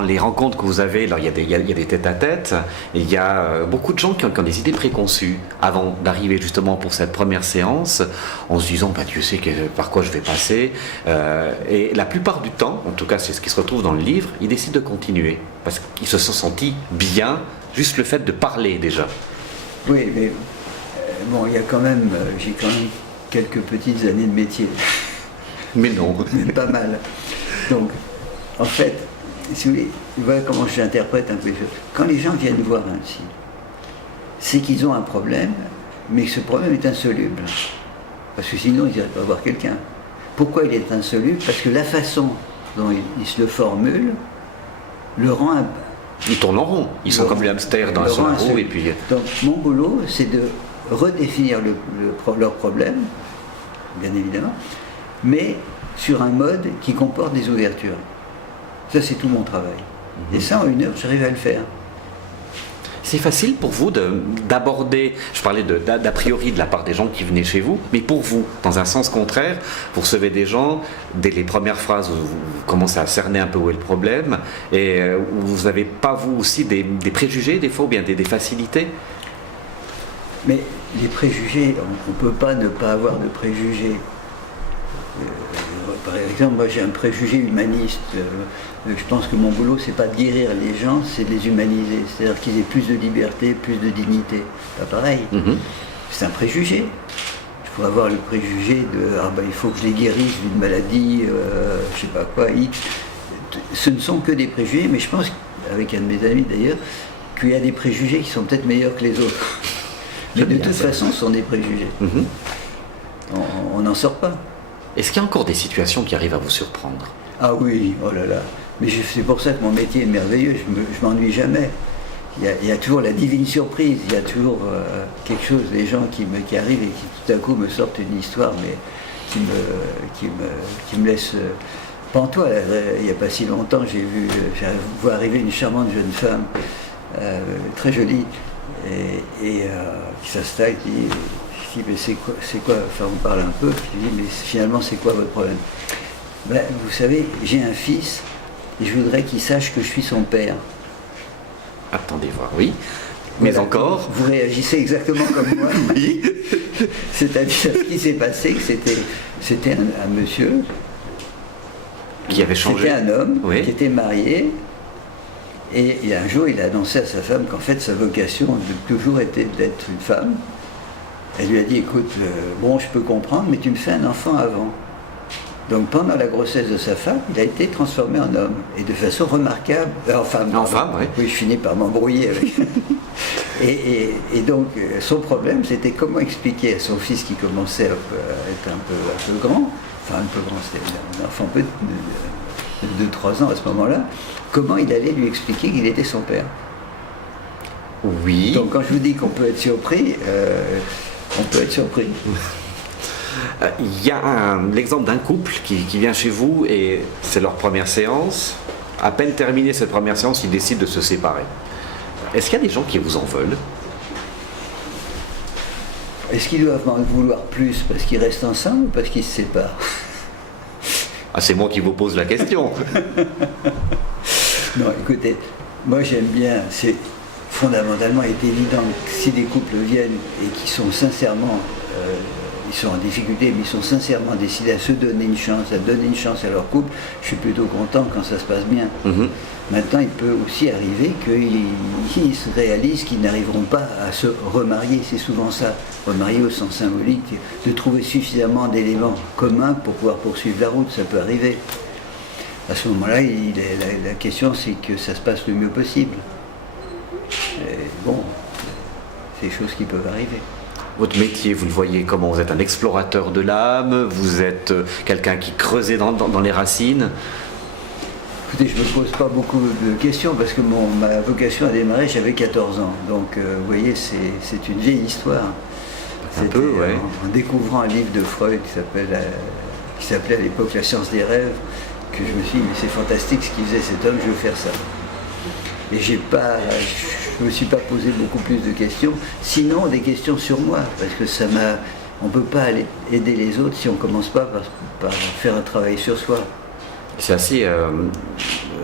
dans les rencontres que vous avez, alors il y a des tête-à-tête, et il y a beaucoup de gens qui ont des idées préconçues avant d'arriver justement pour cette première séance, en se disant, Dieu sait par quoi je vais passer. Et la plupart du temps, en tout cas c'est ce qui se retrouve dans le livre, ils décident de continuer, parce qu'ils se sont sentis bien, juste le fait de parler déjà. Oui, mais bon, il y a quand même, j'ai quand même quelques petites années de métier. Mais non. Mais pas mal. Donc, en fait, si vous voulez, voilà comment j'interprète un peu les choses. Quand les gens viennent voir un psy, c'est qu'ils ont un problème, mais que ce problème est insoluble. Parce que sinon, ils n'iraient pas voir quelqu'un. Pourquoi il est insoluble? Parce que la façon dont il se le formule le rend un... Ils tournent en rond. Ils sont comme les hamsters dans un roue et puis... Donc, mon boulot, c'est de redéfinir leur problème, bien évidemment, mais sur un mode qui comporte des ouvertures. Ça, c'est tout mon travail. Et ça, en 1 heure, j'arrive à le faire. C'est facile pour vous d'aborder, je parlais d'a priori de la part des gens qui venaient chez vous, mais pour vous, dans un sens contraire, vous recevez des gens, dès les premières phrases, vous commencez à cerner un peu où est le problème, et vous n'avez pas, vous aussi, des préjugés, des fois, ou bien des facilités? Mais les préjugés, on ne peut pas ne pas avoir de préjugés. Par exemple, moi j'ai un préjugé humaniste. Je pense que mon boulot, c'est pas de guérir les gens, c'est de les humaniser. C'est-à-dire qu'ils aient plus de liberté, plus de dignité. Pas pareil. C'est un préjugé. Il faut avoir le préjugé de il faut que je les guérisse d'une maladie, je sais pas quoi, X. Ce ne sont que des préjugés, mais je pense, avec un de mes amis d'ailleurs, qu'il y a des préjugés qui sont peut-être meilleurs que les autres. Mais de toute façon, ce sont des préjugés. On n'en sort pas. Est-ce qu'il y a encore des situations qui arrivent à vous surprendre? Ah oui, oh là là. Mais c'est pour ça que mon métier est merveilleux, je m'ennuie jamais. Il y a toujours la divine surprise, il y a toujours quelque chose, des gens qui arrivent et qui tout à coup me sortent une histoire, mais qui me laisse pantois. Il n'y a pas si longtemps, j'ai vu arriver une charmante jeune femme, très jolie, et qui s'installe, qui dit... Je dis, mais c'est quoi, enfin on parle un peu, je dis, mais finalement c'est quoi votre problème? Vous savez, j'ai un fils et je voudrais qu'il sache que je suis son père. Attendez voir, oui. Mais voilà, encore... Vous réagissez exactement comme moi. Oui. C'est-à-dire, ce qui s'est passé, que c'était un monsieur... Qui avait changé. C'était un homme, oui, qui était marié, et un jour il a annoncé à sa femme qu'en fait sa vocation de toujours était d'être une femme. Elle lui a dit, écoute, bon, je peux comprendre, mais tu me fais un enfant avant. Donc pendant la grossesse de sa femme, il a été transformé en homme, et de façon remarquable. En femme, oui. Oui, je finis par m'embrouiller avec. et donc, son problème, c'était comment expliquer à son fils qui commençait à être un peu grand, enfin un peu grand, c'était un enfant de 3 ans à ce moment-là, comment il allait lui expliquer qu'il était son père. Oui. Donc quand je vous dis qu'on peut être surpris, on peut être surpris. Il y a l'exemple d'un couple qui vient chez vous et c'est leur première séance. À peine terminée cette première séance, ils décident de se séparer. Est-ce qu'il y a des gens qui vous en veulent? Est-ce qu'ils doivent en vouloir plus parce qu'ils restent ensemble ou parce qu'ils se séparent? Ah, c'est moi qui vous pose la question. Non, écoutez, moi j'aime bien, c'est fondamentalement est évident que si des couples viennent et qui sont sincèrement, ils sont en difficulté, mais ils sont sincèrement décidés à se donner une chance, à donner une chance à leur couple, je suis plutôt content quand ça se passe bien. Maintenant, il peut aussi arriver qu'ils se réalisent qu'ils n'arriveront pas à se remarier, c'est souvent ça, remarier au sens symbolique, de trouver suffisamment d'éléments communs pour pouvoir poursuivre la route, ça peut arriver. À ce moment-là, la question c'est que ça se passe le mieux possible. Et bon, c'est des choses qui peuvent arriver. Votre métier, vous le voyez comment? Vous êtes un explorateur de l'âme, vous êtes quelqu'un qui creusait dans les racines. Écoutez, je ne me pose pas beaucoup de questions parce que ma vocation a démarré, j'avais 14 ans. Donc, vous voyez, c'est une vieille histoire. Un peu, ouais. En découvrant un livre de Freud qui s'appelait à l'époque La science des rêves, que je me suis dit, mais c'est fantastique ce qu'il faisait cet homme, je veux faire ça. Et je ne me suis pas posé beaucoup plus de questions, sinon des questions sur moi, parce que on ne peut pas aller aider les autres si on ne commence pas par faire un travail sur soi. C'est assez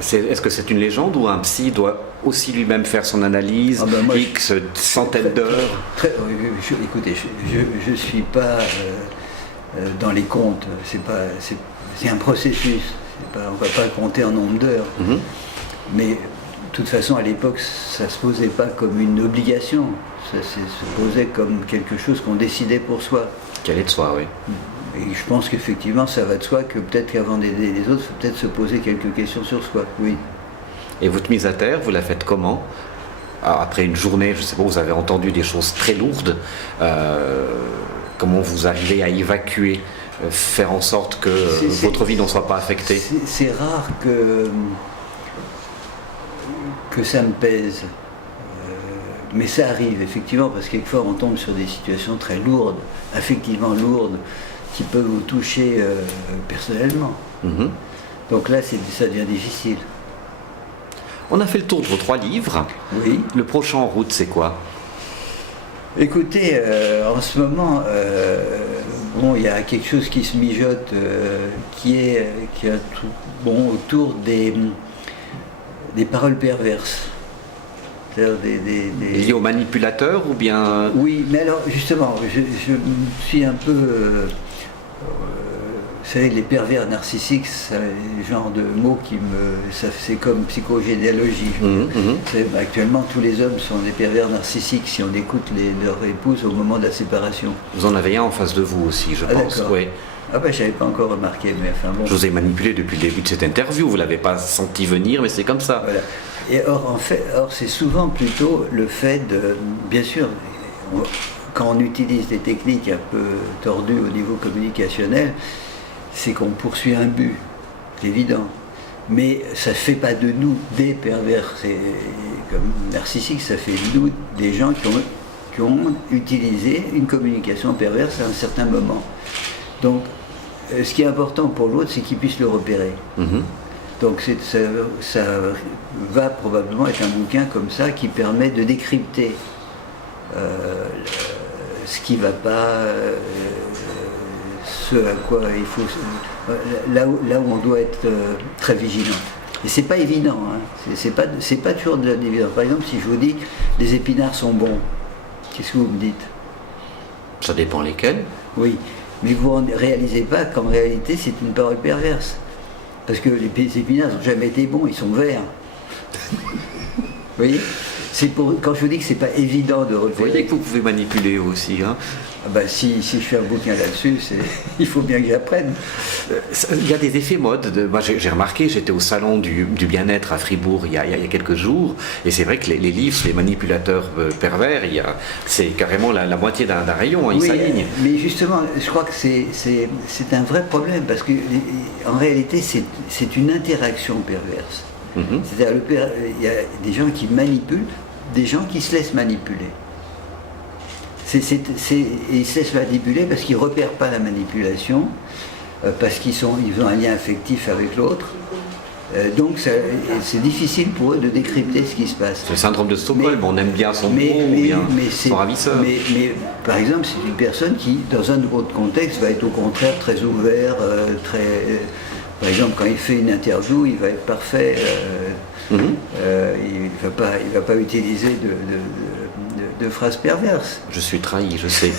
Est-ce que c'est une légende ou un psy doit aussi lui-même faire son analyse, moi, X centaines d'heures? Écoutez, je ne suis pas dans les comptes, c'est un processus, on ne va pas compter en nombre d'heures. Mais de toute façon, à l'époque, ça ne se posait pas comme une obligation, ça se posait comme quelque chose qu'on décidait pour soi. Qui allait de soi, oui. Et je pense qu'effectivement, ça va de soi que peut-être qu'avant d'aider les autres, il faut peut-être se poser quelques questions sur soi, oui. Et votre mise à terre, vous la faites comment? Après une journée, je ne sais pas, vous avez entendu des choses très lourdes. Comment vous arrivez à évacuer, faire en sorte que votre vie n'en soit pas affectée? C'est rare que ça me pèse. Mais ça arrive, effectivement, parce que quelquefois on tombe sur des situations très lourdes, affectivement lourdes, qui peuvent vous toucher personnellement. Donc là, ça devient difficile. On a fait le tour de vos 3 livres. Oui. Le prochain en route, c'est quoi? Écoutez, en ce moment, il y a quelque chose qui se mijote, qui est autour des paroles perverses. Liées aux manipulateurs ou bien... Oui, mais alors justement, je suis un peu... vous savez, les pervers narcissiques, c'est le genre de mot c'est comme psychogénéalogie. Actuellement, tous les hommes sont des pervers narcissiques si on écoute leur épouse au moment de la séparation. Vous en avez un en face de vous aussi, je pense. Oui. Ah ben, je n'avais pas encore remarqué, mais enfin bon. Je vous ai manipulé depuis le début de cette interview, vous ne l'avez pas senti venir, mais c'est comme ça. Voilà. Et or, c'est souvent plutôt le fait de... Bien sûr, quand on utilise des techniques un peu tordues au niveau communicationnel, c'est qu'on poursuit un but, c'est évident. Mais ça ne fait pas de nous des pervers. Comme narcissique, ça fait de nous des gens qui ont utilisé une communication perverse à un certain moment. Donc, ce qui est important pour l'autre, c'est qu'il puisse le repérer. Donc ça va probablement être un bouquin comme ça qui permet de décrypter ce qui ne va pas, ce à quoi il faut, là où on doit être très vigilant. Et c'est pas évident, hein. C'est pas toujours de l'évidence. Par exemple, si je vous dis les épinards sont bons, qu'est-ce que vous me dites? Ça dépend lesquels. Oui, mais vous ne réalisez pas qu'en réalité c'est une parole perverse. Parce que les épinards n'ont jamais été bons, ils sont verts. Vous voyez? Quand je vous dis que c'est pas évident de repérer... Vous voyez que vous pouvez manipuler aussi. Hein. Si je fais un bouquin là-dessus, il faut bien que j'apprenne. Il y a des effets mode. Moi, j'ai remarqué, j'étais au salon du bien-être à Fribourg il y a quelques jours, et c'est vrai que les livres, les manipulateurs pervers, c'est carrément la moitié d'un rayon, hein, ils s'alignent. Mais justement, je crois que c'est un vrai problème, parce que en réalité, c'est une interaction perverse. C'est-à-dire, il y a des gens qui manipulent, des gens qui se laissent manipuler. Ils se laissent manipuler parce qu'ils ne repèrent pas la manipulation, parce qu'ils ont un lien affectif avec l'autre. Donc c'est difficile pour eux de décrypter ce qui se passe. C'est le syndrome de Stockholm, on aime bien son bourreau ou bien son ravisseur. Mais par exemple, c'est une personne qui, dans un autre contexte, va être au contraire très ouvert, par exemple, quand il fait une interview, il va être parfait. Il ne va pas utiliser de phrases perverses. Je suis trahi, je sais.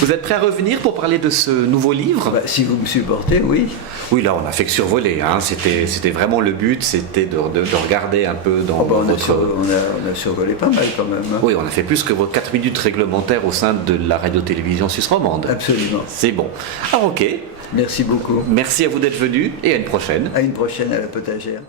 Vous êtes prêt à revenir pour parler de ce nouveau livre? Si vous me supportez, oui. Oui, là, on a fait que survoler. Hein. C'était vraiment le but, c'était de regarder un peu dans votre... On a survolé pas mal quand même. Hein. Oui, on a fait plus que vos 4 minutes réglementaires au sein de la radio-télévision suisse romande. Absolument. C'est bon. Alors, ok. Merci beaucoup. Merci à vous d'être venu et à une prochaine. À une prochaine à la potagère.